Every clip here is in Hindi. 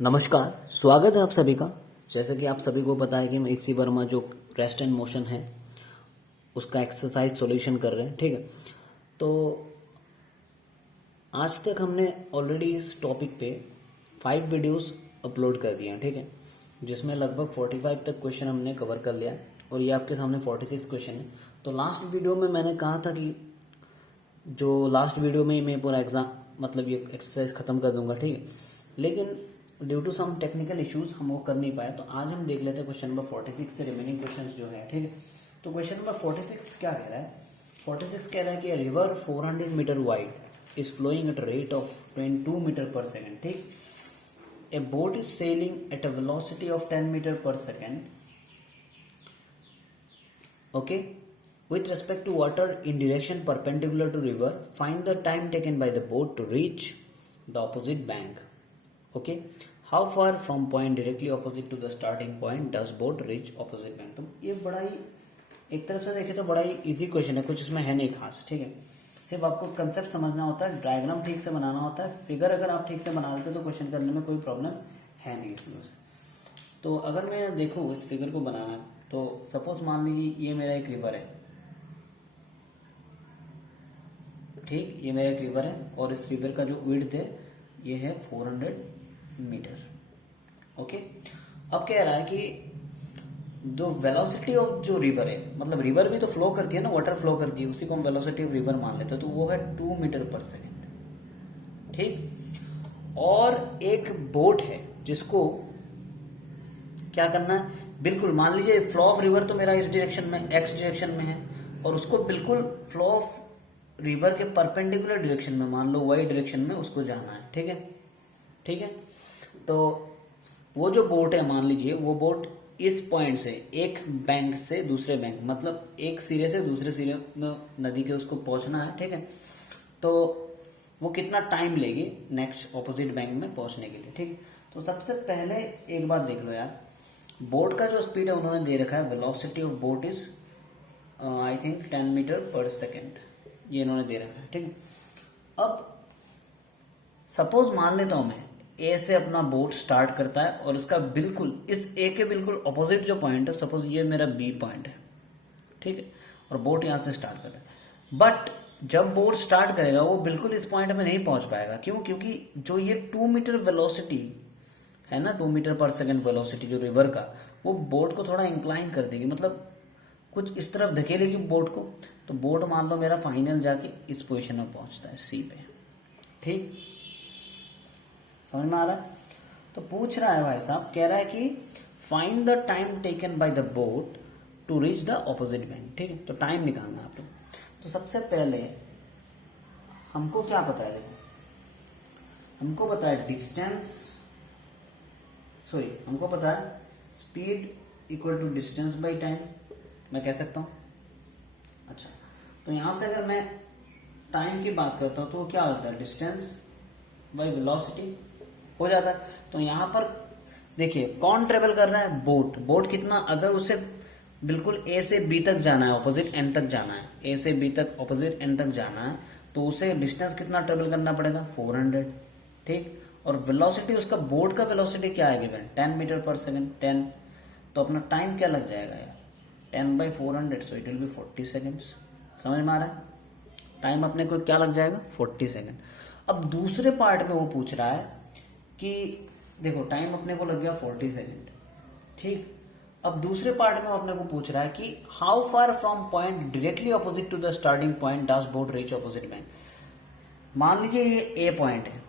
नमस्कार, स्वागत है आप सभी का। जैसे कि आप सभी को पता है कि मैं इसी वर्मा जो रेस्ट एंड मोशन है उसका एक्सरसाइज सॉल्यूशन कर रहे हैं, ठीक है। तो आज तक हमने ऑलरेडी इस टॉपिक पे 5 वीडियोस अपलोड कर दिए हैं, ठीक है, जिसमें लगभग 45 तक क्वेश्चन हमने कवर कर लिया है और ये आपके सामने 46 क्वेश्चन है। तो लास्ट वीडियो में मैंने कहा था कि जो लास्ट वीडियो में ही मैं पूरा एग्जाम मतलब ये एक्सरसाइज खत्म कर दूंगा, ठीक है, लेकिन due to some technical issues हम वो कर नहीं पाए। तो आज हम देख लेते हैं क्वेश्चन नंबर 46 से रिमेनिंग क्वेश्चंस जो है, ठीक है। तो क्वेश्चन नंबर 46 क्या कह रहा है? 46 कह रहा है कि river 400 metre wide is flowing at rate of 22 metre per second, ठीक। A boat is sailing at a velocity of 10 metre per second, okay, with respect to water in direction perpendicular to river. Find the time taken by the boat to reach the opposite bank. Okay, how far from point directly opposite to the starting point does boat reach opposite bank? तो ये बड़ा ही एक तरफ से देखे तो बड़ा ही इजी क्वेश्चन है, कुछ इसमें है नहीं खास, ठीक है। सिर्फ आपको कंसेप्ट समझना होता है, डायग्राम ठीक से बनाना होता है, फिगर अगर आप ठीक से बना लेते तो क्वेश्चन करने में कोई प्रॉब्लम है नहीं इसमें। तो अगर मैं देखूँ इस फिगर को बनाना, तो सपोज मान लीजिए ये मेरा एक रिवर है, ठीक, ये मेरा एक रिवर है और इस रिवर का जो विड्थ है ये है 400 मीटर, ओके। अब कह रहा है कि जो वेलोसिटी ऑफ जो रिवर है, मतलब रिवर भी तो फ्लो करती है ना, वाटर फ्लो करती है, उसी को हम वेलोसिटी ऑफ रिवर मान लेते हैं, तो वो है 2 मीटर पर सेकेंड, ठीक। और एक बोट है जिसको क्या करना है, बिल्कुल मान लीजिए फ्लो ऑफ रिवर तो मेरा इस डायरेक्शन में एक्स डायरेक्शन में है और उसको बिल्कुल फ्लो ऑफ रिवर के परपेंडिकुलर डायरेक्शन में, मान लो वाई डायरेक्शन में उसको जाना है, ठीक है, ठीक है। तो वो जो बोट है, मान लीजिए वो बोट इस पॉइंट से एक बैंक से दूसरे बैंक, मतलब एक सिरे से दूसरे सिरे में नदी के उसको पहुंचना है, ठीक है। तो वो कितना टाइम लेगी नेक्स्ट ऑपोजिट बैंक में पहुंचने के लिए, ठीक। तो सबसे पहले एक बात देख लो यार, बोट का जो स्पीड है उन्होंने दे रखा है, velocity of boat is I think 10 metre per second, ये इन्होंने दे रखा है, ठीक। अब सपोज मान लेता हूं मैं ए से अपना बोट स्टार्ट करता है और इसका बिल्कुल इस ए के बिल्कुल अपोजिट जो पॉइंट है, सपोज ये मेरा बी पॉइंट है, ठीक है, और बोट यहां से स्टार्ट करता है। बट जब बोट स्टार्ट करेगा वो बिल्कुल इस पॉइंट में नहीं पहुंच पाएगा, क्यों? क्योंकि जो ये 2 मीटर वेलोसिटी है ना, 2 मीटर पर सेकेंड वेलोसिटी जो रिवर का, वो बोट को थोड़ा इंक्लाइन कर देगी, मतलब कुछ इस तरफ धकेलेगी बोट को। तो बोट मान लो मेरा फाइनल जाके इस पोजीशन में पहुंचता है सी पे, ठीक, समझ में आ रहा है? तो पूछ रहा है भाई साहब, कह रहा है कि find the time taken by the boat to reach the opposite bank, ठीक है। तो टाइम निकालना आप लोग। तो सबसे पहले हमको क्या पता है, देखो हमको पता है डिस्टेंस, सॉरी हमको पता है speed equal to distance by time, मैं कह सकता हूं। अच्छा, तो यहां से अगर मैं टाइम की बात करता हूं तो क्या होता है, डिस्टेंस बाई वेलोसिटी हो जाता है। तो यहां पर देखिए कौन ट्रेवल कर रहा है, बोट। बोट कितना, अगर उसे बिल्कुल ए से बी तक जाना है, ऑपोजिट एंड तक जाना है, ए से बी तक ऑपोजिट एंड तक जाना है, तो उसे डिस्टेंस कितना ट्रेवल करना पड़ेगा, 400, ठीक। और वेलोसिटी उसका बोट का वेलोसिटी क्या है गिवन, 10 मीटर पर सेकेंड, 10। तो अपना टाइम क्या लग जाएगा यार, 10/400, सो इट विल बी 40 सेकेंड्स। समझ में आ रहा है? टाइम अपने को क्या लग जाएगा, 40 सेकेंड। अब दूसरे पार्ट में वो पूछ रहा है कि देखो टाइम अपने को लग गया 40 सेकेंड, ठीक। अब दूसरे पार्ट में अपने को पूछ रहा है कि how far from point directly opposite to the starting point does boat reach opposite bank. मान लीजिए ये ए पॉइंट है,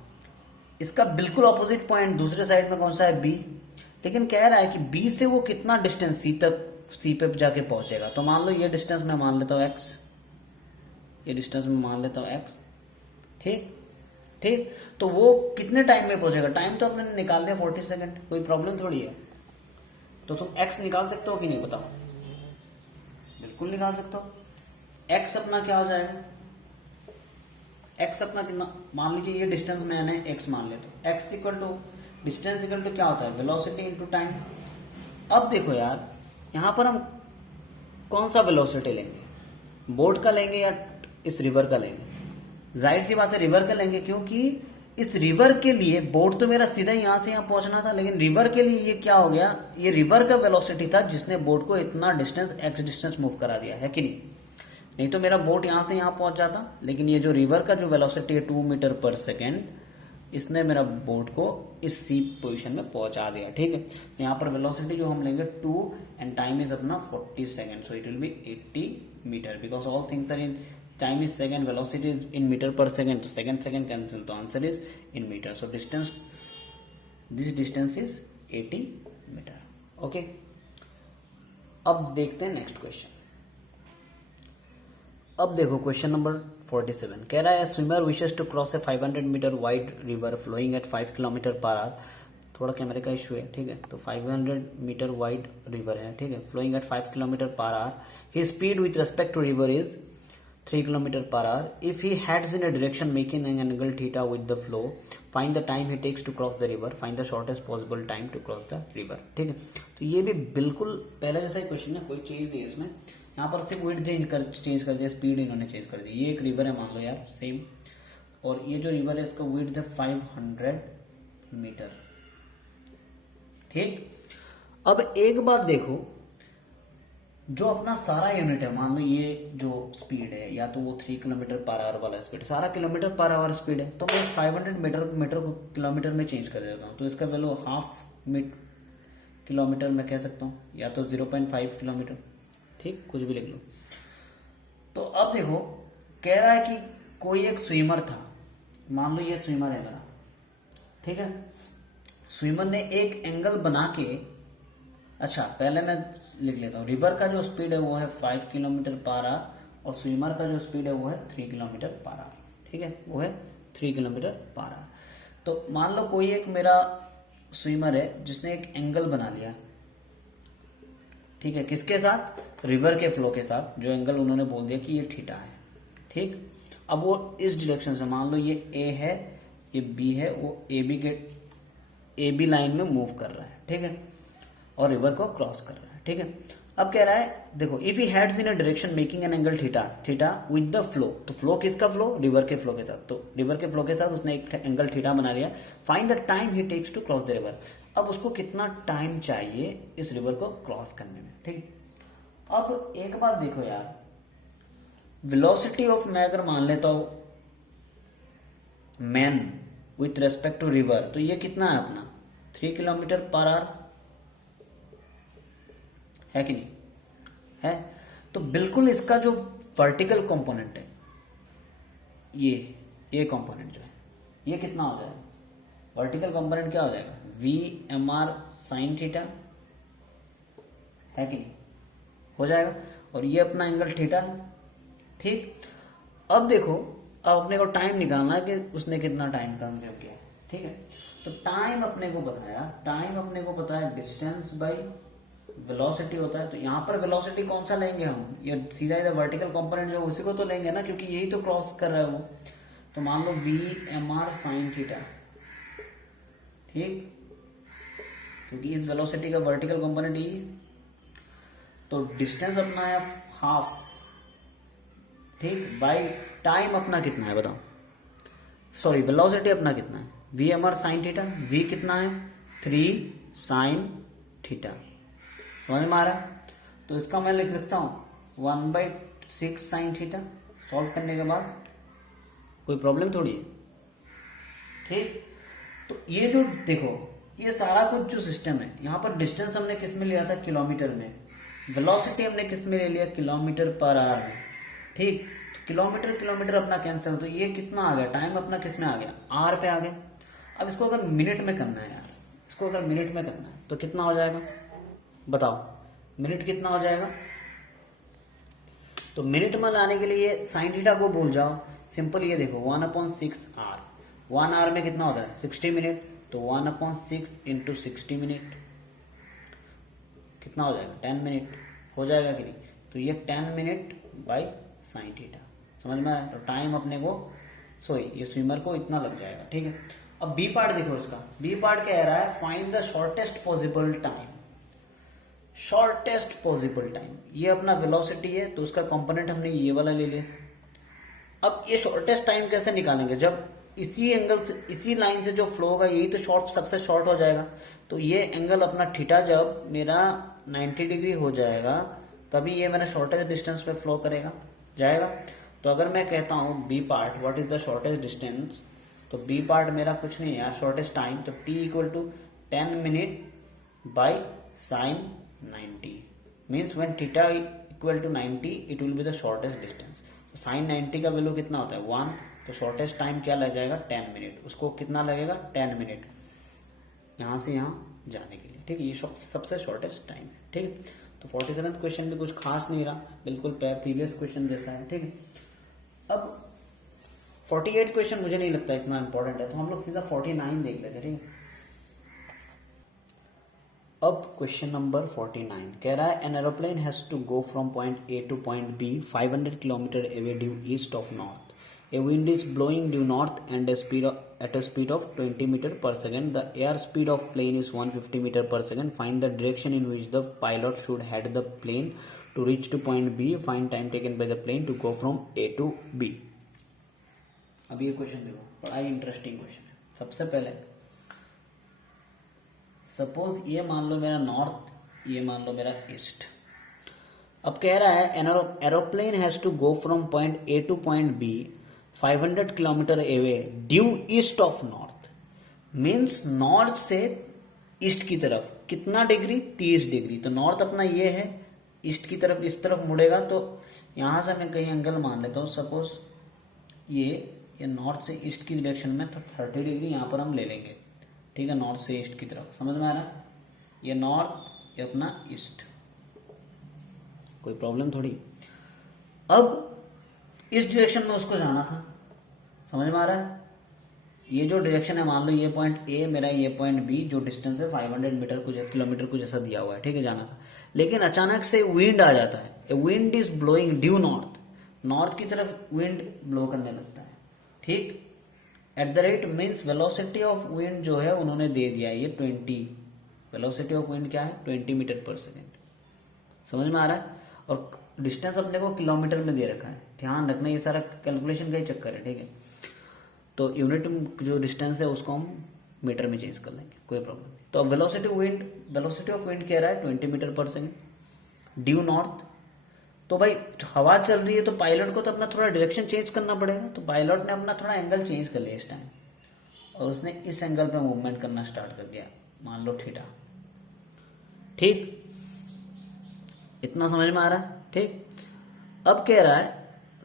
इसका बिल्कुल ऑपोजिट पॉइंट दूसरे साइड में कौन सा है, बी। लेकिन कह रहा है कि बी से वो कितना डिस्टेंस सी तक, सी पे जाके पहुंचेगा। तो मान लो ये डिस्टेंस मैं मान लेता हूं एक्स, ये डिस्टेंस मैं मान लेता हूं एक्स, ठीक, ठीक। तो वो कितने टाइम में पहुंचेगा, टाइम तो अपने निकाल दिया 40 सेकेंड, कोई प्रॉब्लम थोड़ी है। तो तुम एक्स निकाल सकते हो कि नहीं, बताओ? बिल्कुल निकाल सकते हो। एक्स अपना क्या हो जाएगा, एक्स अपना कितना, मान लीजिए ये डिस्टेंस मैंने एक्स मान लिया, तो X equal to distance equal to क्या होता है, वेलोसिटी इनटू टाइम। अब देखो यार, यहां पर हम कौन सा वेलोसिटी लेंगे, बोट का लेंगे या इस रिवर का लेंगे? जाहिर सी बात है रिवर का लेंगे, क्योंकि इस रिवर के लिए बोट तो मेरा सीधा यहां से यहां पहुंचना था, लेकिन रिवर के लिए ये क्या हो गया, ये रिवर का वेलोसिटी था जिसने बोट को इतना डिस्टेंस एक्स डिस्टेंस मूव करा दिया है कि नहीं। नहीं तो मेरा बोट यहां से यहां पहुंच जाता, लेकिन ये जो रिवर का जो वेलोसिटी है 2 मीटर पर सेकेंड, इसने मेरा बोट को इस सी पोजीशन में पहुंचा दिया। ठीक है, यहाँ पर वेलोसिटी जो हम लेंगे 2 एंड टाइम इज अपना 40 second, so it will be 80 metre because all things are in time is second, velocity is in metre per second, तो सेकेंड सेकेंड कैंसिल, तो answer is in metre. So distance, this distance is 80 metre. Okay, अब देखते हैं नेक्स्ट क्वेश्चन। अब देखो क्वेश्चन नंबर 47 कह रहा है swimmer wishes to cross a 500 metre wide river flowing at 5 kilometre per hour. थोड़ा कैमरे का इशू है, ठीक है, तो 500 मीटर वाइड रिवर है, ठीक है, flowing at 5 kilometre per hour, he speed with respect to river is 3 kilometre per hour, if he heads in a direction making an angle theta with the flow, find the time he takes to cross the river, find the shortest possible time to cross the river. ठीक है, तो ये भी बिल्कुल पहले जैसा ही क्वेश्चन है, कोई चीज नहीं है इसमें। यहाँ पर सिर्फ विड्थ चेंज कर दिया, स्पीड इन्होंने चेंज कर दी। ये एक रिवर है मान लो यार सेम, और ये जो रिवर है इसका विड्थ है 500 मीटर। ठीक, अब एक बात देखो, जो अपना सारा यूनिट है, मान लो ये जो स्पीड है या तो वो 3 किलोमीटर पर आवर वाला स्पीड, सारा किलोमीटर पर आवर स्पीड है, तो मैं 500 मीटर को किलोमीटर में चेंज कर देता हूँ, तो इसका वैल्यू हाफ किलोमीटर में कह सकता हूँ, या तो 0.5 किलोमीटर। ठीक, कुछ भी लिख लो। तो अब देखो कह रहा है कि कोई एक स्विमर था, मान लो ये स्विमर है मेरा, ठीक है, स्विमर ने एक एंगल बना के, अच्छा पहले मैं लिख लेता हूँ, रिवर का जो स्पीड है वो है 5 किलोमीटर पर आवर और स्विमर का जो स्पीड है वो है 3 किलोमीटर पर आवर। ठीक है, वो है 3 किलोमीटर पर आवर। तो मान लो कोई एक मेरा स्विमर है जिसने एक एंगल बना लिया, ठीक है, किसके साथ, रिवर के फ्लो के साथ, जो एंगल उन्होंने बोल दिया कि ये थीटा है। ठीक, अब वो इस डायरेक्शन से, मान लो ये ए है, ये बी है, वो ए बी लाइन में मूव कर रहा है, ठीक है, और रिवर को क्रॉस कर रहा है। ठीक है, अब कह रहा है देखो, if he heads in a direction making an angle theta with the flow, तो फ्लो किसका फ्लो, रिवर के फ्लो के साथ, तो रिवर के फ्लो के साथ उसने एक एंगल थीटा बना लिया। Find the time he takes to cross the river, अब उसको कितना टाइम चाहिए इस रिवर को क्रॉस करने में। ठीक, अब एक बात देखो यार, वेलोसिटी ऑफ, मैं अगर मान लेता हूं man with respect to river, तो ये कितना है अपना 3 किलोमीटर पर आवर है कि नहीं है। तो बिल्कुल इसका जो वर्टिकल कंपोनेंट है, ये कंपोनेंट जो है, ये कितना हो जाएगा, वर्टिकल कंपोनेंट क्या हो जाएगा, VMR sin थीटा है कि नहीं, हो जाएगा, और ये अपना एंगल थीटा है। ठीक, अब देखो, अब अपने को टाइम निकालना है कि उसने कितना टाइम कंज्यूम किया। ठीक है, तो टाइम अपने को बताया, टाइम अपने को पता है डिस्टेंस बाई वेलोसिटी होता है, तो यहाँ पर वेलोसिटी कौन सा लेंगे हम, ये सीधा इधर वर्टिकल कंपोनेंट जो उसी को तो लेंगे ना, क्योंकि यही तो क्रॉस कर रहा है वो। तो मान लो VMR sin थीटा, ठीक, क्योंकि इस वेलोसिटी का वर्टिकल कंपोनेंट ही, तो डिस्टेंस अपना है हाफ, ठीक, बाय टाइम अपना कितना है बताओ, सॉरी वेलोसिटी अपना कितना है, VMR sin थीटा, V कितना है 3 sin थीटा, समझ में आ रहा है। तो इसका मैं लिख सकता हूं 1/6 sin थीटा, सॉल्व करने के बाद कोई प्रॉब्लम थोड़ी है। ठीक, तो ये जो देखो, ये सारा कुछ जो सिस्टम है, यहाँ पर डिस्टेंस हमने किस में लिया था, किलोमीटर में, वेलोसिटी हमने किस में ले लिया, किलोमीटर पर आवर में। ठीक, तो किलोमीटर अपना कैंसिल, तो ये कितना आ गया, टाइम अपना किस में आ गया, आर पे आ गया। अब इसको अगर मिनट में करना है यार, इसको अगर मिनट में करना है तो कितना हो जाएगा बताओ, मिनट कितना हो जाएगा। तो मिनट में लाने के लिए साइन थीटा को भूल जाओ, सिंपल ये देखो 1/6 आर, 1 आवर में कितना होता है 60 मिनट, तो 1/6 इंटू 60 मिनट कितना हो जाएगा 10 मिनट, हो जाएगा कि नहीं। तो ये 10 मिनट बाई साइन थीटा, समझ में आ रहा है। तो टाइम अपने को, सॉरी ये स्विमर को इतना लग जाएगा। ठीक है, अब बी पार्ट देखो, इसका बी पार्ट कह रहा है find the shortest possible time, shortest possible time, ये अपना वेलोसिटी है, तो उसका कंपोनेंट हमने ये वाला ले लिया। अब ये शॉर्टेस्ट टाइम कैसे निकालेंगे, जब इसी एंगल से, इसी लाइन से जो फ्लो होगा यही तो शॉर्ट, सबसे शॉर्ट हो जाएगा। तो ये एंगल अपना थीटा जब मेरा 90 डिग्री हो जाएगा तभी ये मेरा शॉर्टेस्ट डिस्टेंस पे फ्लो करेगा, जाएगा। तो अगर मैं कहता हूँ B part what is the shortest distance, तो बी पार्ट मेरा कुछ नहीं है यार, शॉर्टेस्ट टाइम, तो T equal to 10 minute by sine 90 means when theta equal to 90 it will be the shortest distance. तो साइन 90 का वैल्यू कितना होता है 1, तो शॉर्टेस्ट टाइम क्या लग जाएगा 10 मिनट, उसको कितना लगेगा 10 मिनट यहाँ से यहाँ जाने के लिए, ठीक है। ये सबसे शॉर्टेस्ट टाइम है, ठीक है। तो 47th क्वेश्चन भी कुछ खास नहीं रहा, बिल्कुल प्रीवियस क्वेश्चन जैसा है, ठीक है। अब 48 क्वेश्चन मुझे नहीं लगता इतना इंपॉर्टेंट है, तो हम लोग सीधा 49 देख लेते हैं, ठीक है। अब क्वेश्चन नंबर 49 कह रहा है an aeroplane has to go from point A to point B 500 kilometre away due east of north. A wind is blowing due north and at a speed of 20 meter per second. The air speed of plane is 150 meter per second. Find the direction in which the pilot should head the plane to reach to point B. Find time taken by the plane to go from A to B. अब ये क्वेश्चन देखो, बड़ा ही इंटरेस्टिंग क्वेश्चन है। सबसे पहले सपोज ये मान लो मेरा नॉर्थ, ये मान लो मेरा ईस्ट। अब कह रहा है an aeroplane has to go from point A to point B 500 kilometre away due east of north, means north से ईस्ट की तरफ कितना डिग्री 30 डिग्री। तो नॉर्थ अपना ये है, ईस्ट की तरफ इस तरफ मुड़ेगा, तो यहां से मैं कहीं एंगल मान लेता हूं, सपोज ये नॉर्थ से ईस्ट की डायरेक्शन में, तो 30 डिग्री यहां पर हम ले लेंगे, ठीक है, नॉर्थ से ईस्ट की तरफ। समझ में आ रहा है, ये नॉर्थ, ये अपना ईस्ट, कोई प्रॉब्लम थोड़ी। अब इस डायरेक्शन में उसको जाना था, समझ में आ रहा है। ये जो डायरेक्शन है, मान लो ये पॉइंट ए मेरा, ये पॉइंट बी, जो डिस्टेंस है 500 मीटर कुछ किलोमीटर कुछ ऐसा दिया हुआ है, ठीक है, जाना था। लेकिन अचानक से विंड आ जाता है, a wind is blowing due north, north की तरफ विंड ब्लो करने लगता है, ठीक। At the rate means velocity of wind जो है उन्होंने दे दिया है ये 20, वेलोसिटी ऑफ विंड क्या है 20 मीटर पर सेकेंड, समझ में आ रहा है। और डिस्टेंस अपने को किलोमीटर में दे रखा है, ध्यान रखना ये सारा कैलकुलेशन का ही चक्कर है, ठीक है। तो यूनिट जो डिस्टेंस है उसको हम मीटर में चेंज कर लेंगे, कोई प्रॉब्लम नहीं। तो वेलोसिटी ऑफ विंड कह रहा है 20 metre per second due north. तो भाई हवा चल रही है तो पायलट को तो अपना थोड़ा डायरेक्शन चेंज करना पड़ेगा, तो पायलट ने अपना थोड़ा एंगल चेंज कर लिया इस टाइम, और उसने इस एंगल पे मूवमेंट करना स्टार्ट कर दिया, मान लो थीटा, ठीक, इतना समझ में आ रहा है, ठीक। अब कह रहा है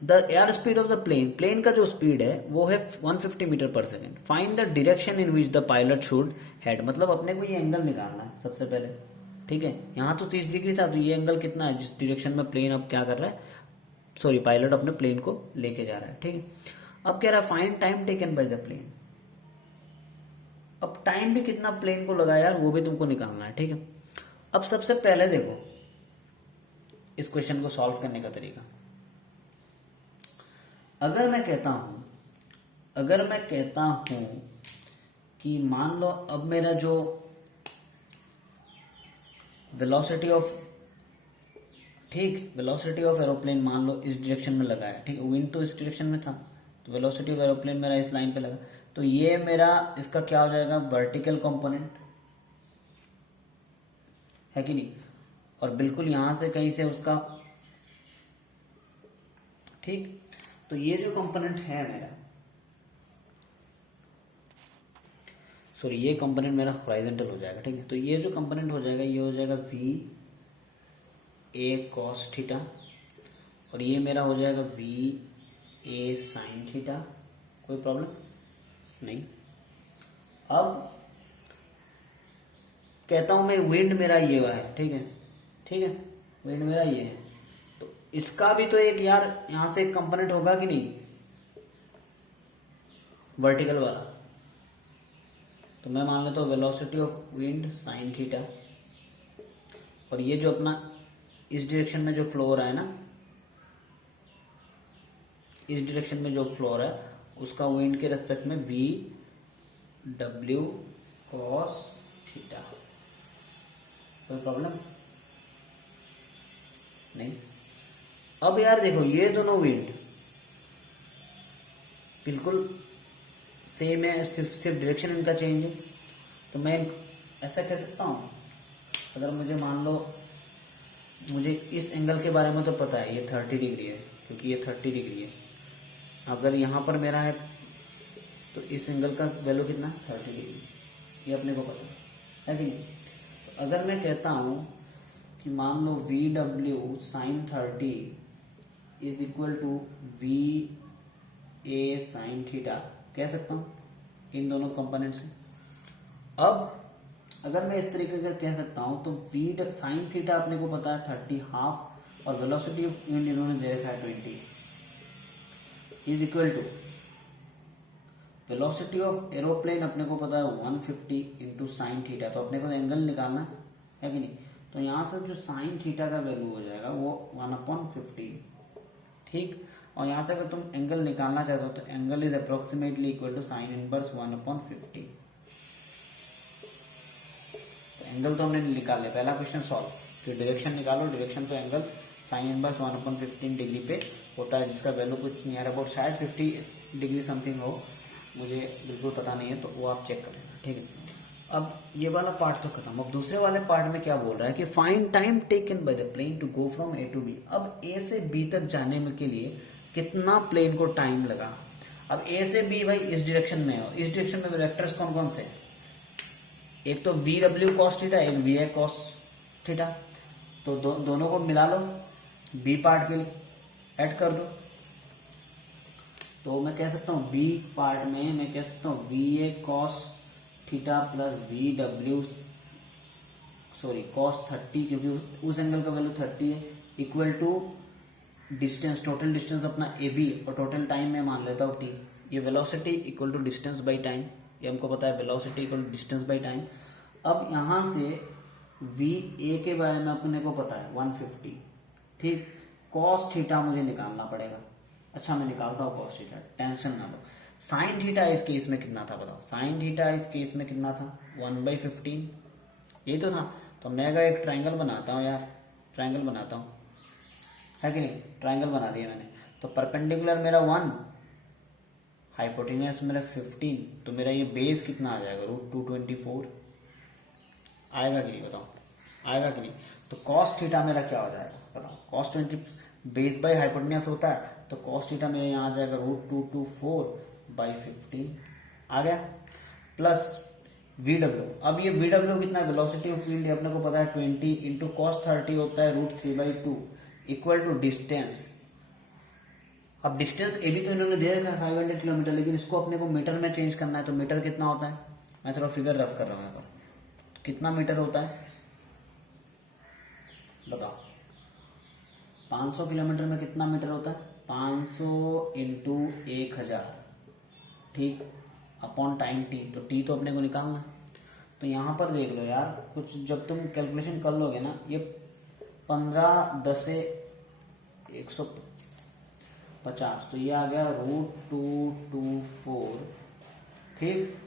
the air speed of the plane, plane का जो स्पीड है वो है 150 metre per second. Find the direction in which the pilot should head, मतलब अपने को ये एंगल निकालना है सबसे पहले, ठीक है। यहाँ तो 30 डिग्री था, तो ये एंगल कितना है जिस डायरेक्शन में प्लेन अब क्या कर रहा है, सॉरी पायलट अपने प्लेन को लेके जा रहा है, ठीक है। अब कह रहा है find time taken by the plane, अब टाइम भी कितना प्लेन को लगा यार वो भी तुमको निकालना है, ठीक है। अब सबसे पहले देखो इस क्वेश्चन को सॉल्व करने का तरीका, अगर मैं कहता हूं कि मान लो अब मेरा जो वेलोसिटी ऑफ, ठीक, वेलोसिटी ऑफ एरोप्लेन मान लो इस डायरेक्शन में लगा है, ठीक है, विंड तो इस डायरेक्शन में था, तो वेलोसिटी ऑफ एरोप्लेन मेरा इस लाइन पे लगा, तो ये मेरा इसका क्या हो जाएगा वर्टिकल कंपोनेंट, है कि नहीं, और बिल्कुल यहां से कहीं से उसका, ठीक। तो ये जो कंपोनेंट है मेरा, सॉरी ये कंपोनेंट मेरा हॉरिजॉन्टल हो जाएगा, ठीक है। तो ये जो कंपोनेंट हो जाएगा ये हो जाएगा वी ए कॉस थीटा, और ये मेरा हो जाएगा वी ए साइन थीटा, कोई प्रॉब्लम नहीं। अब कहता हूं मैं विंड मेरा ये हुआ है, ठीक है, ठीक है, विंड मेरा ये है, तो इसका भी तो एक यार यहां से एक कंपोनेंट होगा कि नहीं वर्टिकल वाला, तो मैं मान लेता हूं velocity of wind sine theta, और ये जो अपना इस डायरेक्शन में जो फ्लो हो रहा है ना, इस डायरेक्शन में जो फ्लो हो रहा है उसका विंड के रेस्पेक्ट में वी डब्ल्यू कॉस थीटा, कोई प्रॉब्लम नहीं। अब यार देखो ये दोनों विंड बिल्कुल सेम है, सिर्फ डायरेक्शन इनका चेंज है। तो मैं ऐसा कह सकता हूँ, अगर मुझे मान लो मुझे इस एंगल के बारे में तो पता है ये 30 डिग्री है, क्योंकि ये 30 डिग्री है। अगर यहाँ पर मेरा है तो इस एंगल का वैल्यू कितना, 30 डिग्री, ये अपने को पता है कि नहीं। तो अगर मैं कहता हूँ कि मान लो V W sine 30 is equal to V A sine theta, कह सकता हूँ इन दोनों कंपोनेंट से। अब अगर मैं इस तरीके का कह सकता हूं तो वी साइन थीटा अपने को पता है 30 हाफ, और वेलोसिटी ऑफ विंड इन्होंने दे रखा है 20 is equal to velocity of aeroplane अपने को पता है 150 इंटू साइन थीटा। तो अपने को एंगल निकालना है कि नहीं। तो यहां से जो साइन थीटा का वैल्यू हो जाएगा वो 1/50, ठीक। और यहां से अगर तुम एंगल निकालना चाहते हो तो angle is approximately equal to sine inverse 1/50। Angle तो हमने निकाल लिया, पहला क्वेश्चन सॉल्व। फिर डायरेक्शन निकालो, डायरेक्शन तो एंगल साइन इनवर्स 1/15 डिग्री पे होता है, जिसका वैल्यू कुछ नियर अबाउट शायद 50 डिग्री समथिंग हो, मुझे बिल्कुल पता नहीं है, तो वो आप चेक कर लेना, ठीक है। अब ये वाला पार्ट तो खत्म। अब दूसरे वाले पार्ट में क्या बोल रहा है कि find time taken by the plane to go from A to B. अब ए से बी तक जाने में के लिए कितना प्लेन को टाइम लगा। अब ए से बी भाई इस डायरेक्शन में हो, इस डायरेक्शन में वेक्टर्स कौन कौन से, एक तो वी डब्ल्यू कॉस थीटा, एक वी ए कॉस थीटा। तो दोनों को मिला लो, बी पार्ट के लिए ऐड कर दो। तो मैं कह सकता हूं बी पार्ट में मैं कह सकता हूं V A cos theta plus V W cos 30, क्योंकि उस एंगल का वैल्यू 30 है, equal to distance, total distance अपना ए बी, और टोटल टाइम में मान लेता हूं टी। ये velocity equal to distance by time, ये हमको पता है velocity equal to distance by time. अब यहां से वी ए के बारे में अपने को पता है 150, ठीक। कॉस थीटा मुझे निकालना पड़ेगा। अच्छा मैं निकालता हूँ कॉस थीटा, टेंशन ना लो। साइन थीटा इस केस में कितना था बताओ, साइन थीटा इस केस में कितना था 1/15, यही तो था। तो मैं अगर एक ट्राइंगल बनाता हूँ यार, ट्राइंगल बनाता हूँ, है कि नहीं, ट्राइंगल बना दिया मैंने। तो परपेंडिकुलर मेरा 1, हाइपोटेन्यूस मेरा 15, तो मेरा ये बेस कितना आ जाएगा √224, आएगा कि नहीं बताओ, आएगा कि नहीं। तो कॉस थीटा मेरा क्या हो जाएगा बताओ, कॉस 20 बेस बाई हाइपोटेन्यूस होता है, तो कॉस थीटा मेरे यहाँ आ जाएगा √224/15 आ गया, प्लस वी डब्ल्यू। अब ये वी डब्ल्यू कितना, वेलोसिटी ऑफ फील्ड अपने को पता है 20 इंटू कॉस 30 होता है √3/2 इक्वल टू डिस्टेंस। अब डिस्टेंस एडी तो इन्होंने दे रखा है 500 किलोमीटर, लेकिन इसको अपने को मीटर में चेंज करना है। तो मीटर कितना होता है, मैं थोड़ा फिगर रफ कर रहा हूँ यहाँ पर, कितना मीटर होता है बताओ। 500 किलोमीटर में कितना मीटर होता है, 500 इंटू 1000, ठीक, अपॉन टाइम टी। तो टी तो अपने को निकालना है। तो यहाँ पर देख लो यार, कुछ जब तुम कैलकुलेशन कर लोगे ना, ये 15 10 से 150, तो ये आ गया √224, ठीक।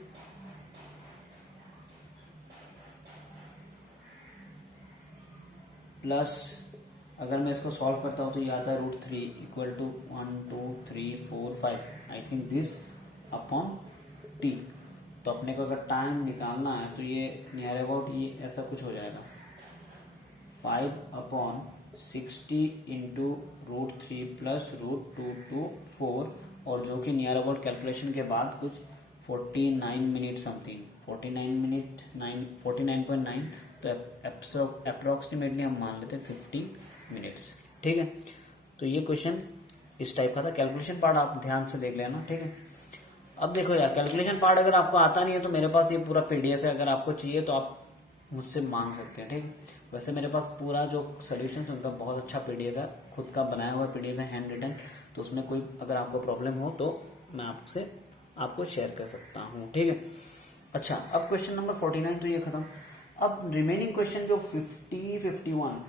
प्लस अगर मैं इसको सॉल्व करता हूं तो ये आता है √3 equal to 1 2 3 4 5, I think this upon T. तो अपने को अगर टाइम निकालना है तो ये नियर अबाउट ये ऐसा कुछ हो जाएगा 5/60 इंटू √3 प्लस √224, और जो कि नियर अबाउट कैलकुलेशन के बाद कुछ 49 मिनट समथिंग, 49.9, तो अप्रोक्सीमेटली हम मान लेते 50 मिनट्स, ठीक है। तो ये क्वेश्चन इस टाइप का था। कैलकुलेशन पार्ट आप ध्यान से देख लेना, ठीक है। अब देखो यार, कैलकुलेशन पार्ट अगर आपको आता नहीं है तो मेरे पास ये पूरा पीडीएफ है, अगर आपको चाहिए तो आप मुझसे मांग सकते हैं, ठीक है। वैसे मेरे पास पूरा जो सोल्यूशन है उनका बहुत अच्छा पीडीएफ है, खुद का बनाया हुआ पीडीएफ है, हैंड रिटन। तो उसमें कोई अगर आपको प्रॉब्लम हो तो मैं आपको शेयर कर सकता हूँ, ठीक है। अच्छा, अब क्वेश्चन नंबर 49 तो ये खत्म। अब रिमेनिंग क्वेश्चन जो 50 51,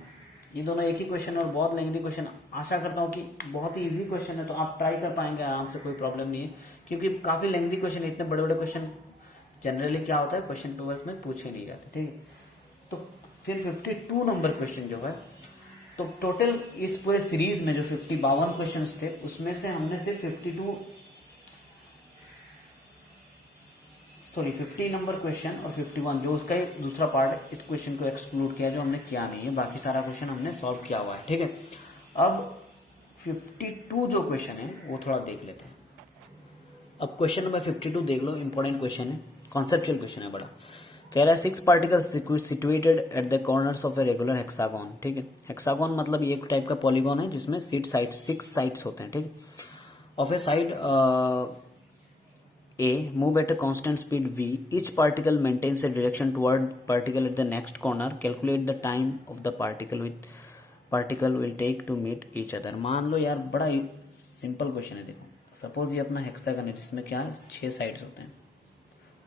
ये दोनों एक ही क्वेश्चन और बहुत लेंथी क्वेश्चन। आशा करता हूँ कि बहुत ही इजी क्वेश्चन है, तो आप ट्राई कर पाएंगे आराम से, कोई प्रॉब्लम नहीं है, क्योंकि काफी लेंथी क्वेश्चन, इतने बड़े बड़े क्वेश्चन जनरली क्या होता है क्वेश्चन पेपर्स में पूछे नहीं जाते, ठीक है। तो फिर 52 नंबर क्वेश्चन जो है, तो टोटल इस पूरे सीरीज में जो 52 क्वेश्चन थे उसमें से हमने सिर्फ 52 सॉरी 50 नंबर क्वेश्चन और 51 जो उसका एक दूसरा पार्ट है, इस क्वेश्चन को एक्सक्लूड किया जो हमने किया नहीं है, बाकी सारा क्वेश्चन हमने सॉल्व किया हुआ है, ठीक है। अब 52 जो क्वेश्चन है वो थोड़ा देख लेते हैं। अब क्वेश्चन नंबर 52 देख लो, इंपॉर्टेंट क्वेश्चन है, कॉन्सेप्चुअल क्वेश्चन है बड़ा। कह रहा है 6 particles situated at the corners of a regular hexagon, ठीक है। हेक्सागोन मतलब ये एक टाइप का पॉलीगॉन है जिसमें 6 साइड्स होते हैं, ठीक है। Of A side A move at a constant speed v, each particle maintains a direction toward particle at the next corner, calculate the time of the particle will take to meet each other। मान लो यार बड़ा सिंपल क्वेश्चन है, देखो सपोज ये अपना हेक्सागन है जिसमें क्या है 6 साइड्स होते हैं,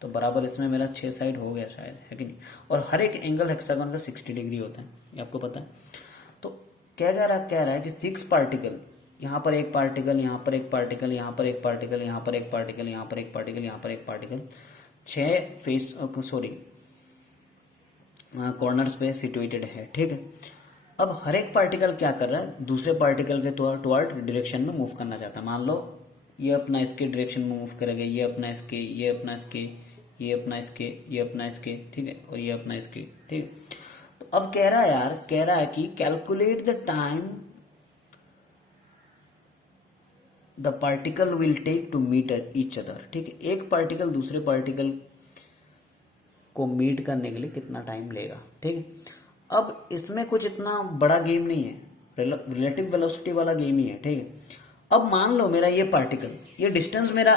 तो बराबर इसमें मेरा 6 साइड हो गया शायद, है कि नहीं। और हर एक एंगल हेक्सागन का 60 डिग्री होता है, ये आपको पता है। तो कह रहा है कि 6 पार्टिकल, यहाँ पर एक पार्टिकल, यहाँ पर एक पार्टिकल, यहाँ पर एक पार्टिकल, यहाँ पर एक पार्टिकल, यहाँ पर एक पार्टिकल, यहाँ पर एक पार्टिकल, 6 कॉर्नर्स पे सिचुएटेड है, ठीक है। अब हर एक पार्टिकल क्या कर रहा है, दूसरे पार्टिकल के टुवर्ड डायरेक्शन में मूव करना चाहता है। मान लो ये अपना इसके डायरेक्शन में मूव करेगा, ये अपना इसके, ये अपना इसके, ये अपना इसके, ये अपना इसके, ठीक है, और ये अपना इसके, ठीक है। तो अब कह रहा है कि calculate the time the particle will take to meet each other, ठीक है। एक पार्टिकल दूसरे पार्टिकल को मीट करने के लिए कितना टाइम लेगा, ठीक है। अब इसमें कुछ इतना बड़ा गेम नहीं है, रिलेटिव वेलोसिटी वाला गेम ही है, ठीक है। अब मान लो मेरा ये पार्टिकल, ये डिस्टेंस मेरा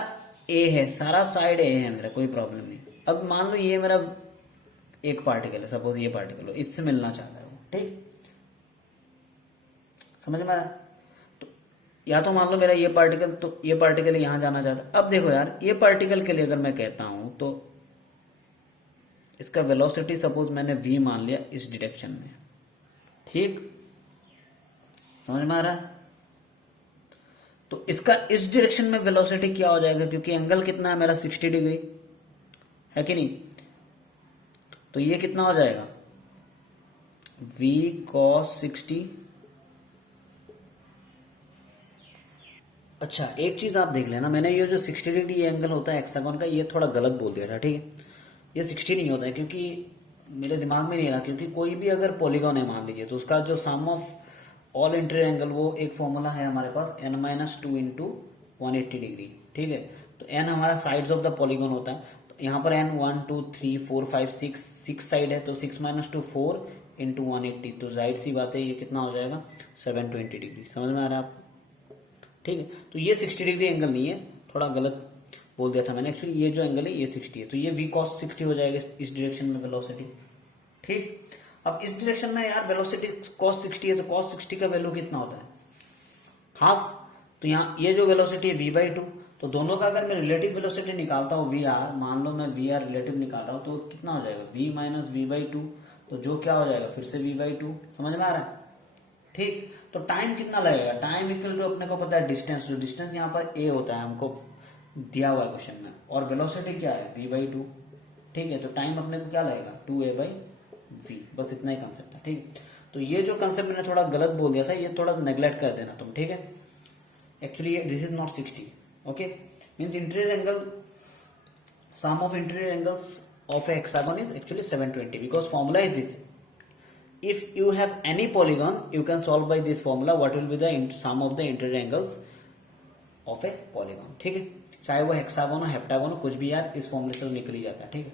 ए है, सारा साइड ए है मेरा, कोई प्रॉब्लम नहीं। अब मान लो ये मेरा एक पार्टिकल है, सपोज ये पार्टिकल हो, इससे मिलना चाहता है वो, ठीक, समझ में आ रहा है। या तो मान लो मेरा ये पार्टिकल, तो ये पार्टिकल यहां जाना चाहता है। अब देखो यार, ये पार्टिकल के लिए अगर मैं कहता हूं तो इसका वेलोसिटी सपोज मैंने v मान लिया इस डायरेक्शन में, ठीक, समझ में आ रहा है। तो इसका इस डायरेक्शन में वेलोसिटी क्या हो जाएगा, क्योंकि एंगल कितना है मेरा 60 डिग्री है कि नहीं, तो ये कितना हो जाएगा v cos 60। अच्छा एक चीज आप देख लेना, मैंने ये जो 60 डिग्री एंगल होता है हेक्सागोन का, ये थोड़ा गलत बोल दिया था, ठीक है। ये 60 नहीं होता है, क्योंकि मेरे दिमाग में नहीं रहा, क्योंकि कोई भी अगर पॉलीगॉन है मान लीजिए, तो उसका जो सम ऑफ ऑल इंटीरियर एंगल, वो एक फॉर्मूला है हमारे पास n-2 इंटू 180 डिग्री, ठीक है। तो n हमारा साइड्स ऑफ द पॉलीगॉन होता है, तो यहाँ पर n 1 2 3 4 5 6 साइड है, तो 6 - 2 4 इंटू 180, तो जाहिर सी बात है ये कितना हो जाएगा 720 डिग्री। समझ में आ रहा है आपको, ठीक है। तो ये 60 डिग्री एंगल नहीं है, थोड़ा गलत बोल दिया था मैंने, एक्चुअली ये जो एंगल है ये 60 है, तो ये v cos 60 हो जाएगा इस डायरेक्शन में वेलोसिटी, ठीक। अब इस डायरेक्शन में यार वेलोसिटी cos 60 है, तो cos 60 का वैल्यू कितना होता है, हाफ। तो यहाँ ये जो वेलोसिटी है v/2, तो दोनों का अगर मैं रिलेटिव वेलोसिटी निकालता हूँ vr, मान लो मैं vr रिलेटिव निकाल रहा हूँ, तो कितना हो जाएगा v - v/2, तो जो क्या हो जाएगा फिर से v/2। समझ में आ रहा है, ठीक। तो टाइम कितना लगेगा, टाइम इक्वल टू अपने को पता है डिस्टेंस, जो डिस्टेंस यहाँ पर a होता है हमको दिया हुआ है क्वेश्चन में, और वेलोसिटी क्या है v/2, ठीक है। तो टाइम अपने को क्या लगेगा 2a/v, बस इतना ही कंसेप्ट है, ठीक। तो ये जो कंसेप्ट मैंने थोड़ा गलत बोल दिया था, ये थोड़ा नेग्लेक्ट कर देना तुम, ठीक है। Actually this is not 60, okay. Means interior angle, sum of interior angles of a hexagon is actually 720, because formula is this, if you have any polygon you can solve by this formula what will be the sum of the interior angles of a polygon, ठीक है। चाहे वो हेक्सागोन हो हेप्टागोन हो, कुछ भी यार इस फॉर्मूले से निकल ही जाता है, ठीक है।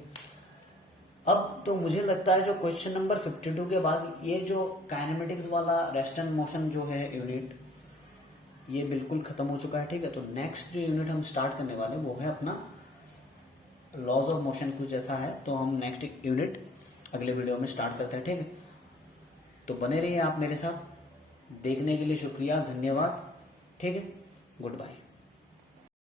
अब तो मुझे लगता है जो क्वेश्चन नंबर 52 के बाद ये जो काइनेमेटिक्स वाला रेस्ट एंड मोशन जो है यूनिट, ये बिल्कुल खत्म हो चुका है, ठीक है। तो नेक्स्ट जो यूनिट हम स्टार्ट करने वाले वो है अपना लॉज ऑफ मोशन, कुछ ऐसा है, तो हम नेक्स्ट यूनिट अगले वीडियो में स्टार्ट करते हैं, ठीक है। तो बने रहिए आप मेरे साथ, देखने के लिए शुक्रिया, धन्यवाद, ठीक है, गुड बाय।